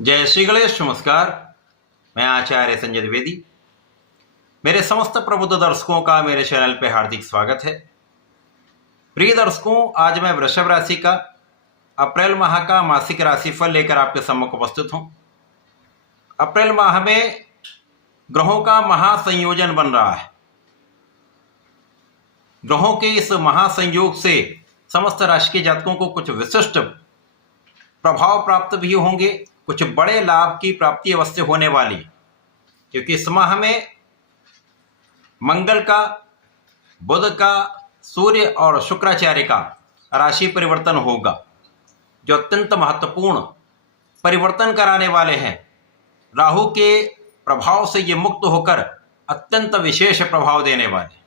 जय श्री गणेश। नमस्कार, मैं आचार्य संजय द्विवेदी। मेरे समस्त प्रबुद्ध दर्शकों का मेरे चैनल पे हार्दिक स्वागत है। प्रिय दर्शकों, आज मैं वृषभ राशि का अप्रैल माह का मासिक राशिफल लेकर आपके सम्मुख उपस्थित हूं। अप्रैल माह में ग्रहों का महासंयोजन बन रहा है। ग्रहों के इस महासंयोग से समस्त राशि के जातकों को कुछ विशिष्ट प्रभाव प्राप्त भी होंगे, कुछ बड़े लाभ की प्राप्ति अवश्य होने वाली, क्योंकि इस माह में मंगल का, बुध का, सूर्य और शुक्राचार्य का राशि परिवर्तन होगा, जो अत्यंत महत्वपूर्ण परिवर्तन कराने वाले हैं। राहु के प्रभाव से ये मुक्त होकर अत्यंत विशेष प्रभाव देने वाले।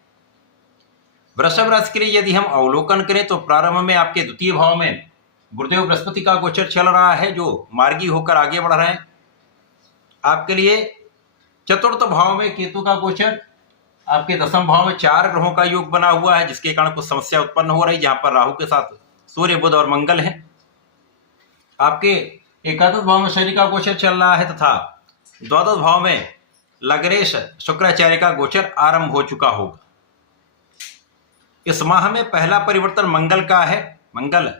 वृषभ राशि के लिए यदि हम अवलोकन करें तो प्रारंभ में आपके द्वितीय भाव में गुरुदेव बृहस्पति का गोचर चल रहा है, जो मार्गी होकर आगे बढ़ रहे हैं। आपके लिए चतुर्थ भाव में केतु का गोचर, आपके दसम भाव में 4 ग्रहों का योग बना हुआ है, जिसके कारण कुछ समस्या उत्पन्न हो रही, जहां पर राहु के साथ सूर्य, बुध और मंगल हैं। आपके एकादश भाव में शनि का गोचर चल रहा है तथा द्वादश भाव में लग्नेश शुक्राचार्य का गोचर आरंभ हो चुका होगा। इस माह में पहला परिवर्तन मंगल का है। मंगल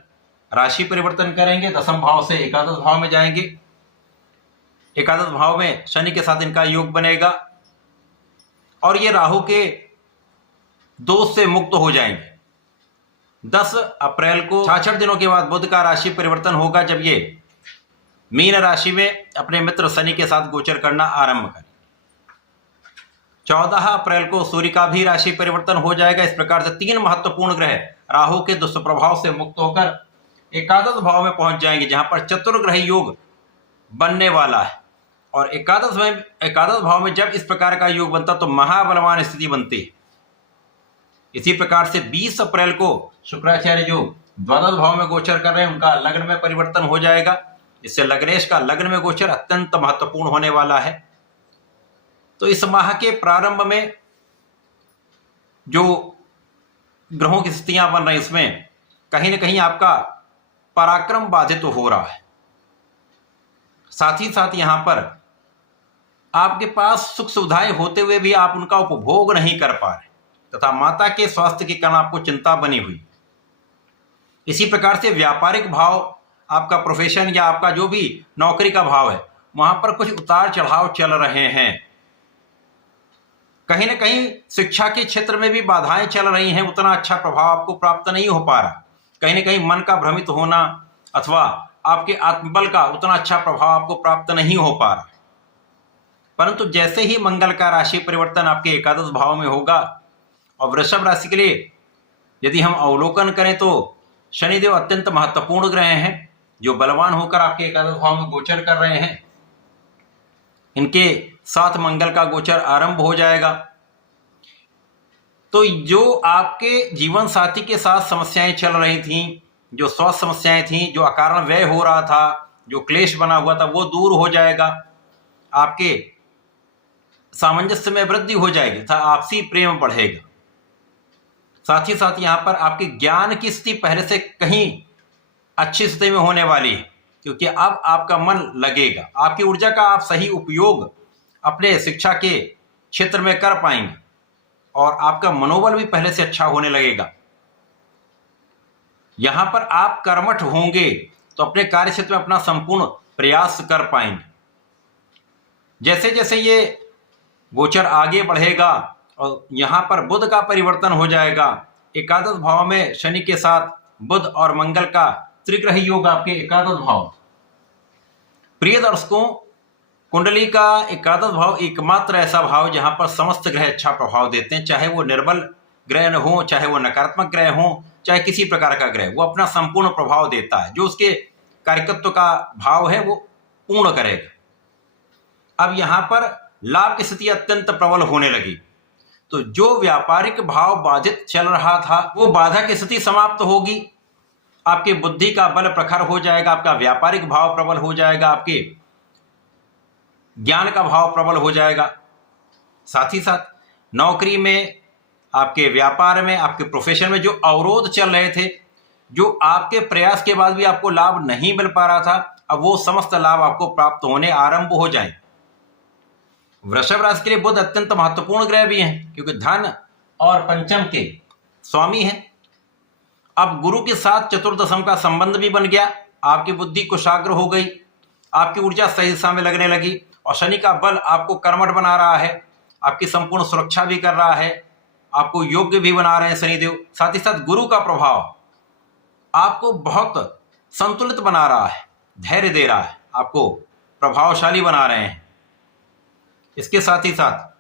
राशि परिवर्तन करेंगे, दसम भाव से एकादश भाव में जाएंगे। एकादश भाव में शनि के साथ इनका योग बनेगा और ये राहु के दोष से मुक्त हो जाएंगे। 10 अप्रैल को 66 दिनों के बाद बुध का राशि परिवर्तन होगा, जब ये मीन राशि में अपने मित्र शनि के साथ गोचर करना आरंभ करें। 14 अप्रैल को सूर्य का भी राशि परिवर्तन हो जाएगा। इस प्रकार से 3 महत्वपूर्ण ग्रह राहु के दुष्प्रभाव से मुक्त होकर एकादश भाव में पहुंच जाएंगे, जहां पर चतुर्ग्रह योग बनने वाला है। और एकादश भाव में जब इस प्रकार का योग बनता तो महाबलवान स्थिति बनती है। इसी प्रकार से 20 अप्रैल को शुक्राचार्य जो द्वादश भाव में गोचर कर रहे हैं, उनका लग्न में परिवर्तन हो जाएगा। इससे लग्नेश का लग्न में गोचर अत्यंत महत्वपूर्ण होने वाला है। तो इस माह के प्रारंभ में जो ग्रहों की स्थितियां बन रही, इसमें कहीं ना कहीं आपका पराक्रम बाधित हो रहा है। साथ ही साथ यहां पर आपके पास सुख सुविधाएं होते हुए भी आप उनका उपभोग नहीं कर पा रहे, तथा माता के स्वास्थ्य के कारण आपको चिंता बनी हुई। इसी प्रकार से व्यापारिक भाव, आपका प्रोफेशन या आपका जो भी नौकरी का भाव है, वहां पर कुछ उतार चढ़ाव चल रहे हैं। कहीं ना कहीं शिक्षा के क्षेत्र में भी बाधाएं चल रही हैं, उतना अच्छा प्रभाव आपको प्राप्त नहीं हो पा रहा। कहीं ना कहीं मन का भ्रमित होना अथवा आपके आत्मबल का उतना अच्छा प्रभाव आपको प्राप्त नहीं हो पा रहा। परंतु जैसे ही मंगल का राशि परिवर्तन आपके एकादश भाव में होगा, और वृषभ राशि के लिए यदि हम अवलोकन करें तो शनिदेव अत्यंत महत्वपूर्ण ग्रह हैं, जो बलवान होकर आपके एकादश भाव में गोचर कर रहे हैं। इनके साथ मंगल का गोचर आरंभ हो जाएगा। तो जो आपके जीवन साथी के साथ समस्याएं चल रही थीं, जो स्वास्थ्य समस्याएं थीं, जो अकारण व्यय हो रहा था, जो क्लेश बना हुआ था, वो दूर हो जाएगा। आपके सामंजस्य में वृद्धि हो जाएगी तथा आपसी प्रेम बढ़ेगा। साथ ही साथ यहाँ पर आपके ज्ञान की स्थिति पहले से कहीं अच्छी स्थिति में होने वाली है, क्योंकि अब आपका मन लगेगा। आपकी ऊर्जा का आप सही उपयोग अपने शिक्षा के क्षेत्र में कर पाएंगे और आपका मनोबल भी पहले से अच्छा होने लगेगा। यहां पर आप कर्मठ होंगे तो अपने कार्य क्षेत्र में अपना संपूर्ण प्रयास कर पाएंगे। जैसे जैसे ये गोचर आगे बढ़ेगा और यहां पर बुध का परिवर्तन हो जाएगा, एकादश भाव में शनि के साथ बुध और मंगल का त्रिग्रह योग आपके एकादश भाव। प्रिय दर्शकों, कुंडली का एकादश भाव एकमात्र ऐसा भाव जहां पर समस्त ग्रह अच्छा प्रभाव देते हैं, चाहे वो निर्बल ग्रह हो, चाहे वो नकारात्मक ग्रह हो, चाहे किसी प्रकार का ग्रह, वो अपना संपूर्ण प्रभाव देता है। जो उसके कार्यकत्व का भाव है वो पूर्ण करेगा। अब यहां पर लाभ की स्थिति अत्यंत प्रबल होने लगी, तो जो व्यापारिक भाव बाधित चल रहा था, वो बाधा की स्थिति समाप्त होगी। आपकी बुद्धि का बल प्रखर हो जाएगा, आपका व्यापारिक भाव प्रबल हो जाएगा, आपके ज्ञान का भाव प्रबल हो जाएगा। साथ ही साथ नौकरी में, आपके व्यापार में, आपके प्रोफेशन में जो अवरोध चल रहे थे, जो आपके प्रयास के बाद भी आपको लाभ नहीं मिल पा रहा था, अब वो समस्त लाभ आपको प्राप्त होने आरंभ हो जाए। वृषभ राशि के लिए बुध अत्यंत महत्वपूर्ण ग्रह भी हैं, क्योंकि धन और पंचम के स्वामी हैं। अब गुरु के साथ चतुर्दशम का संबंध भी बन गया, आपकी बुद्धि कुशाग्र हो गई, आपकी ऊर्जा सही दिशा में लगने लगी, और शनि का बल आपको कर्मठ बना रहा है, आपकी संपूर्ण सुरक्षा भी कर रहा है, आपको योग्य भी बना रहे हैं शनिदेव। साथ ही साथ गुरु का प्रभाव आपको बहुत संतुलित बना रहा है, धैर्य दे रहा है, आपको प्रभावशाली बना रहे हैं। इसके साथ ही साथ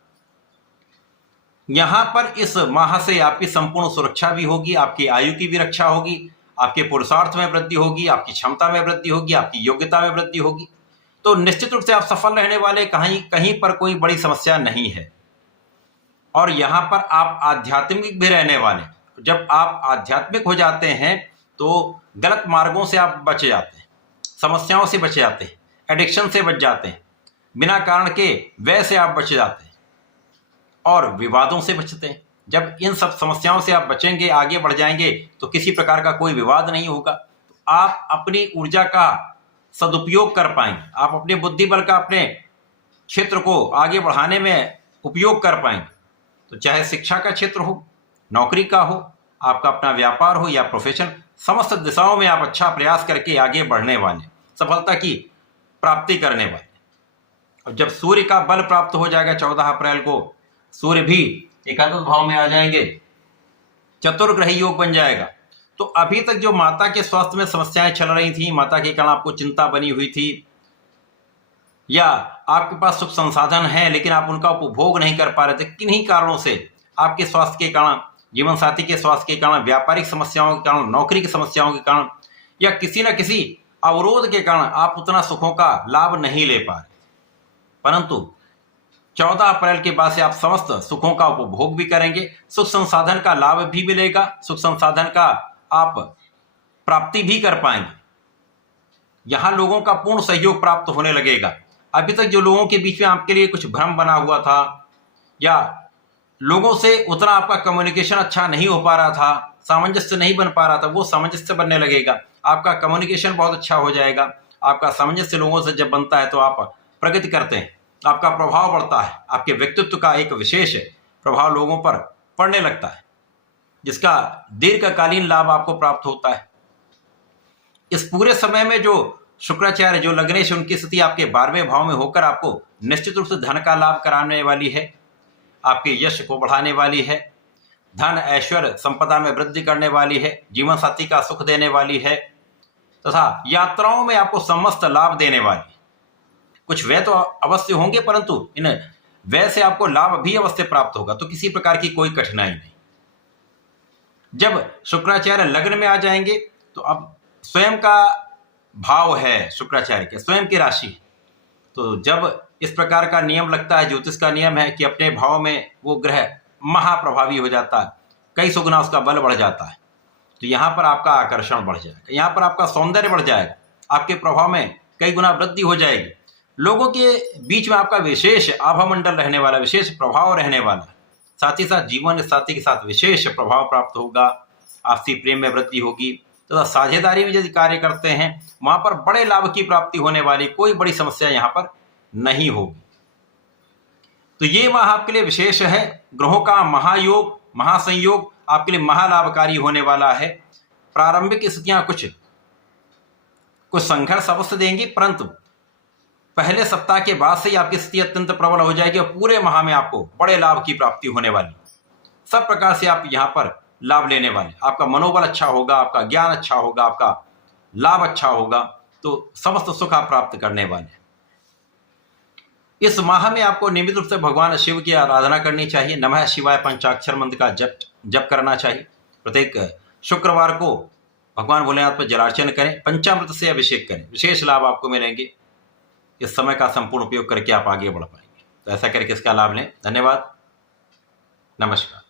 यहां पर इस माह से आपकी संपूर्ण सुरक्षा भी होगी, आपकी आयु की भी रक्षा होगी, आपके पुरुषार्थ में वृद्धि होगी, आपकी क्षमता में वृद्धि होगी, आपकी योग्यता में वृद्धि होगी। तो निश्चित रूप से आप सफल रहने वाले, कहीं कहीं पर कोई बड़ी समस्या नहीं है। और यहां पर आप आध्यात्मिक भी रहने वाले। जब आप आध्यात्मिक हो जाते हैं तो गलत मार्गों से आप बच जाते हैं, समस्याओं से बच जाते हैं, एडिक्शन से बच जाते हैं, बिना कारण के व्यय से आप बच जाते हैं और विवादों से बचते हैं। जब इन सब समस्याओं से आप बचेंगे, आगे बढ़ जाएंगे, तो किसी प्रकार का कोई विवाद नहीं होगा। तो आप अपनी ऊर्जा का सदुपयोग कर पाएंगे, आप अपने बुद्धि बल का अपने क्षेत्र को आगे बढ़ाने में उपयोग कर पाएंगे। तो चाहे शिक्षा का क्षेत्र हो, नौकरी का हो, आपका अपना व्यापार हो या प्रोफेशन, समस्त दिशाओं में आप अच्छा प्रयास करके आगे बढ़ने वाले, सफलता की प्राप्ति करने वाले। और जब सूर्य का बल प्राप्त हो जाएगा 14 अप्रैल को, सूर्य भी एकादश भाव में आ जाएंगे, चतुर्ग्रही योग बन जाएगा। तो अभी तक जो माता के स्वास्थ्य में समस्याएं चल रही थी, माता के कारण आपको चिंता बनी हुई थी, या आपके पास सुख संसाधन है लेकिन आप उनका उपभोग नहीं कर पा रहे थे, किन्हीं कारणों से, आपके स्वास्थ्य के कारण, जीवन साथी के स्वास्थ्य के कारण, व्यापारिक समस्याओं के कारण, नौकरी की समस्याओं के कारण, या किसी न किसी अवरोध के कारण आप उतना सुखों का लाभ नहीं ले पा रहे। परंतु 14 अप्रैल के बाद से आप समस्त सुखों का उपभोग भी करेंगे, सुख संसाधन का लाभ भी मिलेगा, सुख संसाधन का आप प्राप्ति भी कर पाएंगे। यहां लोगों का पूर्ण सहयोग प्राप्त होने लगेगा। अभी तक जो लोगों के बीच में आपके लिए कुछ भ्रम बना हुआ था, या लोगों से उतना आपका कम्युनिकेशन अच्छा नहीं हो पा रहा था, सामंजस्य नहीं बन पा रहा था, वो सामंजस्य बनने लगेगा। आपका कम्युनिकेशन बहुत अच्छा हो जाएगा। आपका सामंजस्य लोगों से जब बनता है तो आप प्रगति करते हैं, आपका प्रभाव बढ़ता है, आपके व्यक्तित्व का एक विशेष प्रभाव लोगों पर पड़ने लगता है, जिसका दीर्घकालीन लाभ आपको प्राप्त होता है। इस पूरे समय में जो शुक्राचार्य, जो लग्नेश, उनकी स्थिति आपके 12वें भाव में होकर आपको निश्चित रूप से धन का लाभ कराने वाली है, आपके यश को बढ़ाने वाली है, धन ऐश्वर्य संपदा में वृद्धि करने वाली है, जीवन साथी का सुख देने वाली है, तथा यात्राओं में आपको समस्त लाभ देने वाली है। कुछ व्यय तो अवश्य होंगे, परंतु इन व्यय से आपको लाभ भी अवश्य प्राप्त होगा, तो किसी प्रकार की कोई कठिनाई नहीं। जब शुक्राचार्य लग्न में आ जाएंगे तो अब स्वयं का भाव है शुक्राचार्य के, स्वयं की राशि। तो जब इस प्रकार का नियम लगता है, ज्योतिष का नियम है कि अपने भाव में वो ग्रह महाप्रभावी हो जाता है, कई सौ गुना उसका बल बढ़ जाता है। तो यहाँ पर आपका आकर्षण बढ़ जाएगा, यहाँ पर आपका सौंदर्य बढ़ जाएगा, आपके प्रभाव में कई गुना वृद्धि हो जाएगी। लोगों के बीच में आपका विशेष आभामंडल रहने वाला, विशेष प्रभाव रहने वाला। साथ ही साथ जीवन साथी के साथ विशेष प्रभाव प्राप्त होगा, आपसी प्रेम में वृद्धि होगी, तो साझेदारी में यदि कार्य करते हैं वहां पर बड़े लाभ की प्राप्ति होने वाली, कोई बड़ी समस्या यहाँ पर नहीं होगी। तो ये माह आपके लिए विशेष है। ग्रहों का महायोग, महासंयोग आपके लिए महालाभकारी होने वाला है। प्रारंभिक स्थितियां कुछ संघर्ष अवश्य देंगी, परंतु पहले सप्ताह के बाद से ही आपकी स्थिति अत्यंत प्रबल हो जाएगी और पूरे माह में आपको बड़े लाभ की प्राप्ति होने वाली। सब प्रकार से आप यहाँ पर लाभ लेने वाले, आपका मनोबल अच्छा होगा, आपका ज्ञान अच्छा होगा, आपका लाभ अच्छा होगा, तो समस्त सुख आप प्राप्त करने वाले। इस माह में आपको नियमित रूप से भगवान शिव की आराधना करनी चाहिए। नमः शिवाय पंचाक्षर मंत्र का जप करना चाहिए। प्रत्येक शुक्रवार को भगवान भोलेनाथ पर जलार्चन करें, पंचामृत से अभिषेक करें, विशेष लाभ आपको मिलेंगे। इस समय का संपूर्ण उपयोग करके आप आगे बढ़ पाएंगे। तो ऐसा करके इसका लाभ लें। धन्यवाद, नमस्कार।